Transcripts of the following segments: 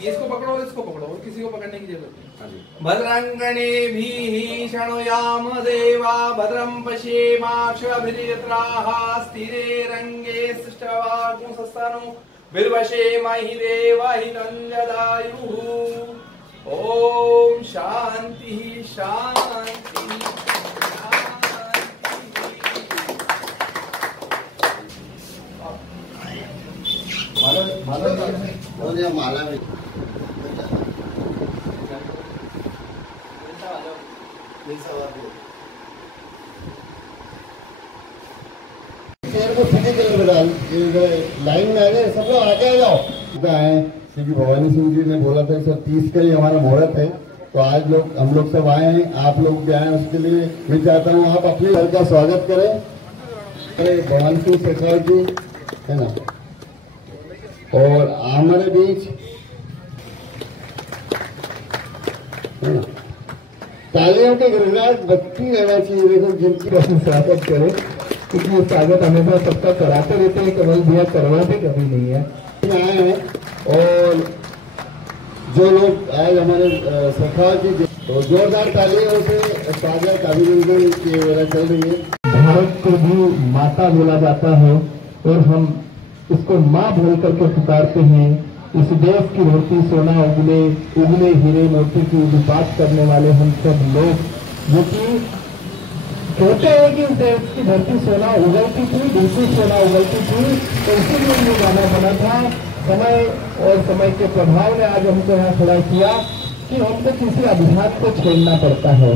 इसको पकड़ो और इसको पकड़ो, और किसी को पकड़ने की जरूरत नहीं। भद्रंगणे भी शृणुयाम देवा भद्रम पश्येमाक्षभिर्यत्राः स्थिरे रंगे सृष्टवागुंसस्तनु बिर्वशेमहि देवहितं जदायुः। ओम शांति शांति। माला में लाइन में आ गए, सब लोग आगे आ जाओ। श्री भवानी सिंह जी ने बोला था 130 का ही हमारा मुहूर्त है, तो आज हम लोग सब आए हैं, आप लोग भी आए, उसके लिए मैं चाहता हूँ आप अपने घर का स्वागत करें। भवानी सिंह शेखावत जी है ना, और हमारे बीच तालियों के गड़गड़ाहट बजती रहना चाहिए। देखो जिनकी अपनी स्वागत करें, क्योंकि ये स्वागत हमेशा सबका कराते रहते हैं, कमल भैया करवाते कभी नहीं है। आए हैं और जो लोग आज हमारे शेखावत जी, तो जोरदार तालियों से स्वागत अभिनंदन की वजह चल रही है। भारत को भी माता बोला जाता है और हम इसको माँ बोल करके पुकारते हैं। इस देश की धरती सोना उगले उगले हीरे मोती की बात करने वाले हम सब लोग, जो कि कहते हैं कि इस देश की धरती सोना उगलती थी, बिल्कुल सोना उगलती थी, तो इसीलिए ये गाना बना था। समय और समय के प्रभाव ने आज हमको यहाँ खड़ा किया कि हमको किसी अभियान को छेड़ना पड़ता है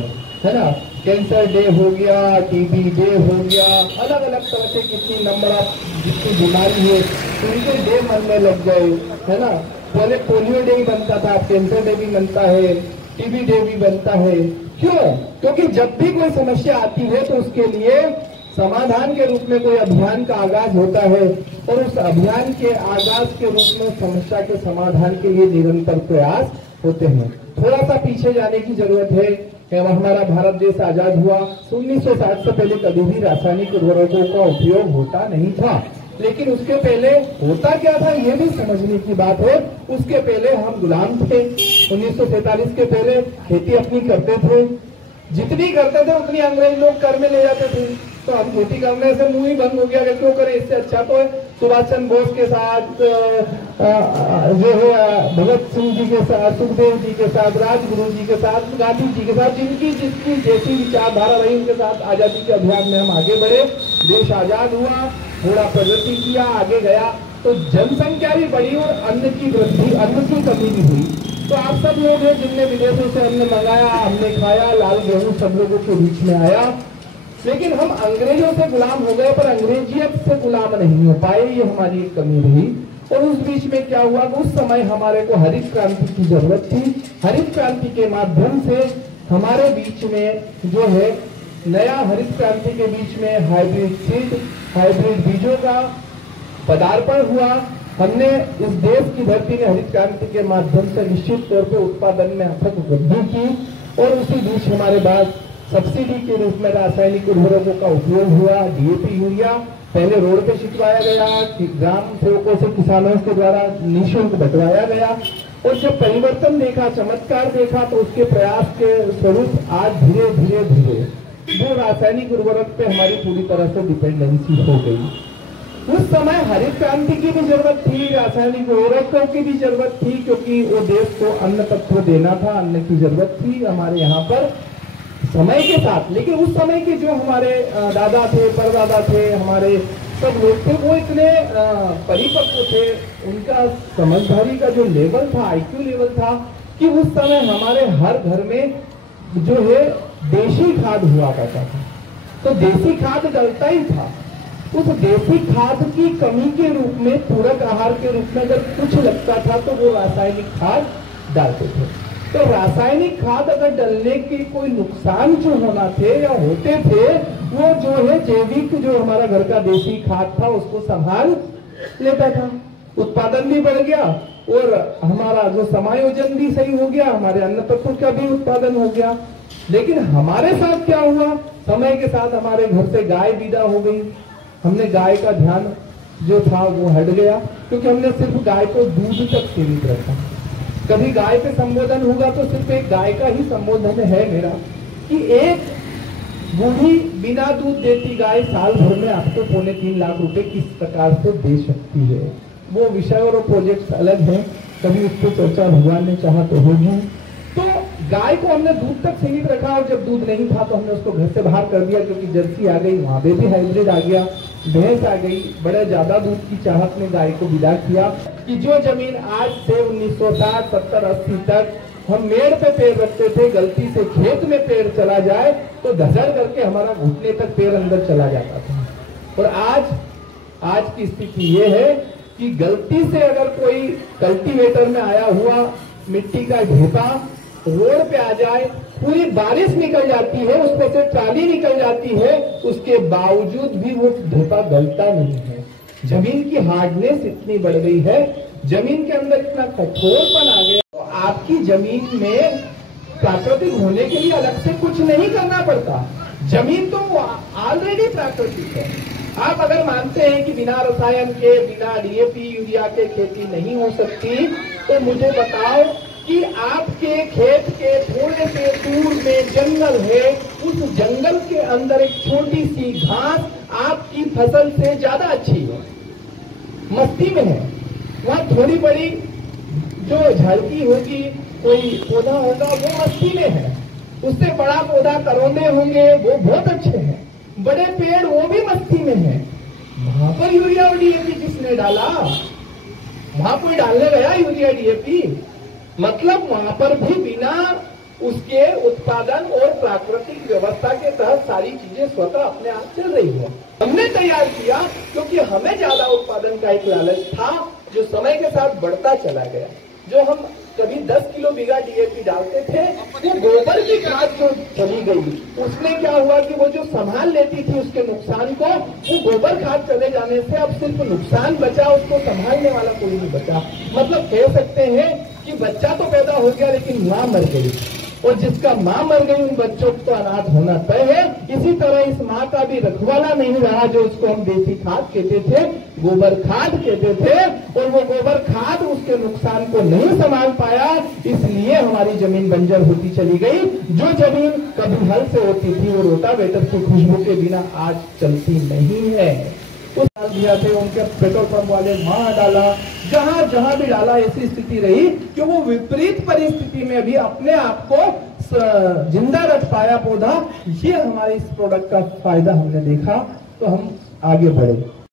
ना। कैंसर डे हो गया, टीबी डे हो गया, अलग अलग तरह के कितनी नंबर ऑफ जितनी बीमारी है उनके डे मन में लग गए, है ना। पहले पोलियो डे ही बनता था, कैंसर डे भी बनता है, टीबी डे भी बनता है। क्यों? क्योंकि जब भी कोई समस्या आती है तो उसके लिए समाधान के रूप में कोई अभियान का आगाज होता है, और उस अभियान के आगाज के रूप में समस्या के समाधान के लिए निरंतर प्रयास होते हैं। थोड़ा सा पीछे जाने की जरूरत है। हमारा भारत देश आजाद हुआ 1960 से पहले कभी भी रासायनिक उर्वरकों का उपयोग होता नहीं था, लेकिन उसके पहले होता क्या था ये भी समझने की बात है। उसके पहले हम गुलाम थे। 1947 के पहले खेती अपनी करते थे, जितनी करते थे उतनी अंग्रेज लोग कर में ले जाते थे, तो हम खेती करने से मुंह ही बंद हो गया कि क्यों करें। इससे अच्छा तो सुभाष चंद्र बोस के साथ जो है भगत सिंह जी के साथ, सुखदेव जी के साथ, राजगुरु जी के साथ, गांधी जी के साथ, जिनकी जिसकी जैसी विचारधारा रही उनके साथ आजादी के अभियान में हम आगे बढ़े। देश आजाद हुआ, थोड़ा प्रगति किया, आगे गया, तो जनसंख्या भी बढ़ी और अन्न की वृद्धि, अन्न की कमी भी हुई। तो आप सब लोग हैं जिनने विदेशों से अन्न मंगाया, हमने खाया, लाल गेहूं सब लोगों के बीच में आया, लेकिन हम अंग्रेजों से गुलाम हो गए पर अंग्रेजियत से गुलाम नहीं हो पाए। ये हमारी एक कमी रही। और उस बीच में क्या हुआ, उस समय हमारे को हरित क्रांति की जरूरत थी। हरित क्रांति के माध्यम से हमारे बीच में जो है नया हरित क्रांति के बीच में हाइब्रिड सीड, हाइब्रिड बीजों का पदार्पण हुआ। हमने इस देश की धरती ने हरित क्रांति के माध्यम से निश्चित तौर पे उत्पादन में अथक वृद्धि की, और उसी बीच हमारे पास सब्सिडी के रूप में रासायनिक उर्वरकों का उपयोग हुआ। डीएपी यूरिया पहले रोड पे छिटवाया गया, ग्राम सेवकों से किसानों के द्वारा निःशुल्क बंटवाया गया, और जब परिवर्तन देखा, चमत्कार देखा, तो उसके प्रयास के स्वरूप आज धीरे धीरे धीरे वो रासायनिक उर्वरक पे हमारी पूरी तरह से डिपेंडेंसी हो गई। उस समय हरित क्रांति की भी जरूरत थी, रासायनिक उर्वरकों की भी जरूरत थी, क्योंकि वो देश को अन्न तत्व देना था, अन्न की जरूरत थी हमारे यहाँ पर समय के साथ। लेकिन उस समय के जो हमारे दादा थे, परदादा थे, हमारे सब लोग थे, वो इतने परिपक्व थे, उनका समझदारी का जो लेवल था, आईक्यू लेवल था, कि उस समय हमारे हर घर में जो है देशी खाद हुआ करता था। तो देशी खाद डलता ही था। उस देसी खाद की कमी के रूप में, पूरक आहार के रूप में अगर कुछ लगता था तो वो रासायनिक खाद डालते थे। तो रासायनिक खाद अगर डलने के कोई नुकसान जो होना थे या होते थे, वो जो है जैविक जो हमारा घर का देसी खाद था उसको संभाल लेता था। उत्पादन भी बढ़ गया और हमारा जो समायोजन भी सही हो गया, हमारे अन्न तत्व का भी उत्पादन हो गया। लेकिन हमारे साथ क्या हुआ, समय के साथ हमारे घर से गाय विदा हो गई। हमने गाय का ध्यान जो था वो हट गया, क्योंकि हमने सिर्फ गाय को दूध तक सीमित रखा। कभी गाय पे संबोधन होगा तो सिर्फ एक गाय का ही संबोधन है मेरा, कि एक बूढ़ी बिना दूध देती गाय साल भर में आपको 2.5 लाख रुपए किस प्रकार से दे सकती है। वो विषय और प्रोजेक्ट अलग है, कभी उस पर चर्चा भगवान ने चाहा तो होगी। तो गाय को हमने दूध तक सीमित रखा, और जब दूध नहीं था तो हमने उसको घर से बाहर कर दिया, क्योंकि जर्सी आ गई, वहां पे भी हाइब्रिड आ गया, भैंस आ गई, बड़े ज्यादा दूध की चाहत में गाय को विदा किया। कि जो जमीन आज से 1960, 70, 80 तक हम मेड़ पे पैर रखते थे, गलती से खेत में पैर चला जाए तो धजड़ करके हमारा घुटने तक पैर अंदर चला जाता था। और आज की स्थिति ये है कि गलती से अगर कोई कल्टीवेटर में आया हुआ मिट्टी का ढेपा रोड पे आ जाए, पूरी बारिश निकल जाती है, उसमें से ट्राली निकल जाती है, उसके बावजूद भी वो ढेपा गलता नहीं है। जमीन की हार्डनेस इतनी बढ़ गई है, जमीन के अंदर इतना कठोरपन आ गया। तो आपकी जमीन में प्राकृतिक होने के लिए अलग से कुछ नहीं करना पड़ता, जमीन तो ऑलरेडी प्राकृतिक है। आप अगर मानते हैं कि बिना रसायन के, बिना डीएपी यूरिया के खेती नहीं हो सकती, तो मुझे बताओ कि आपके खेत के थोड़े से दूर में जंगल है, उस जंगल के अंदर एक छोटी सी घास आपकी फसल से ज्यादा अच्छी है, मस्ती में है। वहां थोड़ी बड़ी जो झाड़की होगी, कोई पौधा होगा, वो मस्ती में है। उससे बड़ा पौधा करौंदे होंगे, वो बहुत अच्छे हैं। बड़े पेड़ वो भी मस्ती में है। वहां पर यूरिया और डीएपी किसने डाला? वहां कोई डालने गया यूरिया डीएपी? मतलब वहां पर भी बिना उसके उत्पादन और प्राकृतिक व्यवस्था के तहत सारी चीजें स्वतः अपने आप चल रही है। हमने तैयार किया क्योंकि हमें ज्यादा उत्पादन का एक लालच था, जो समय के साथ बढ़ता चला गया। जो हम कभी 10 किलो बीघा डीएपी डालते थे, वो गोबर की खाद जो चली गई, उसमें क्या हुआ कि वो जो संभाल लेती थी उसके नुकसान को, वो गोबर खाद चले जाने से अब सिर्फ नुकसान बचा, उसको संभालने वाला कोई नहीं बचा। मतलब कह सकते हैं कि बच्चा तो पैदा हो गया लेकिन मां मर गई, और जिसका मां मर गई उन बच्चों को तो अनाथ होना तय है। इसी तरह इस मां का भी रखवाला नहीं रहा, जो उसको हम देसी खाद कहते थे, गोबर खाद कहते थे, और वो गोबर खाद उसके नुकसान को नहीं संभाल पाया, इसलिए हमारी जमीन बंजर होती चली गई। जो जमीन कभी हल से होती थी वो रोटावेटर की खुशबू के बिना आज चलती नहीं है। उस साल दिया थे उनके पेट्रोल पंप वाले, वहां डाला, जहां जहां भी डाला, ऐसी स्थिति रही कि वो विपरीत परिस्थिति में भी अपने आप को जिंदा रख पाया पौधा। ये हमारे इस प्रोडक्ट का फायदा हमने देखा, तो हम आगे बढ़े।